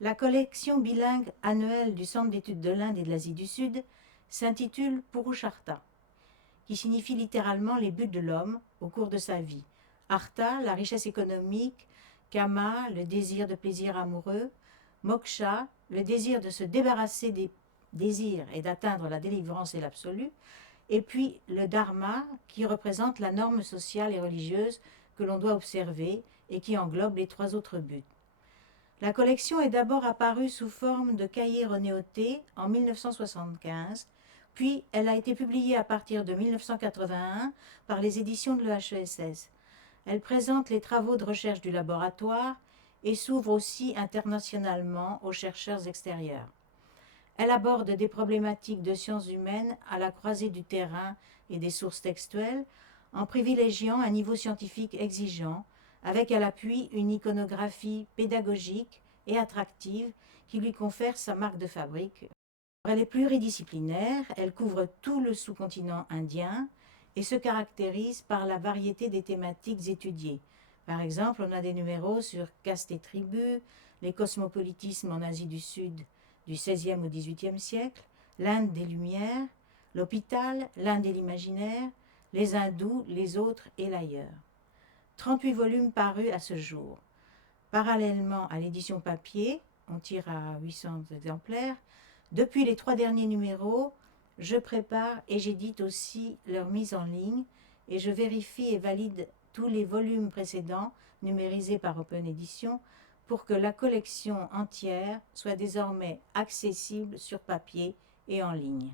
La collection bilingue annuelle du Centre d'études de l'Inde et de l'Asie du Sud s'intitule Purushartha, qui signifie littéralement les buts de l'homme au cours de sa vie. Artha, la richesse économique, Kama, le désir de plaisir amoureux, Moksha, le désir de se débarrasser des désirs et d'atteindre la délivrance et l'absolu, et puis le Dharma, qui représente la norme sociale et religieuse que l'on doit observer et qui englobe les trois autres buts. La collection est d'abord apparue sous forme de cahiers renéotés en 1975, puis elle a été publiée à partir de 1981 par les éditions de l'EHESS. Elle présente les travaux de recherche du laboratoire et s'ouvre aussi internationalement aux chercheurs extérieurs. Elle aborde des problématiques de sciences humaines à la croisée du terrain et des sources textuelles, en privilégiant un niveau scientifique exigeant, avec à l'appui une iconographie pédagogique et attractive qui lui confère sa marque de fabrique. Elle est pluridisciplinaire, elle couvre tout le sous-continent indien et se caractérise par la variété des thématiques étudiées. Par exemple, on a des numéros sur caste et tribus, les cosmopolitismes en Asie du Sud du XVIe au XVIIIe siècle, l'Inde des Lumières, l'hôpital, l'Inde et l'imaginaire, les hindous, les autres et l'ailleurs. 38 volumes parus à ce jour. Parallèlement à l'édition papier, on tire à 800 exemplaires, depuis les 3 derniers numéros, je prépare et j'édite aussi leur mise en ligne et je vérifie et valide tous les volumes précédents numérisés par Open Edition pour que la collection entière soit désormais accessible sur papier et en ligne.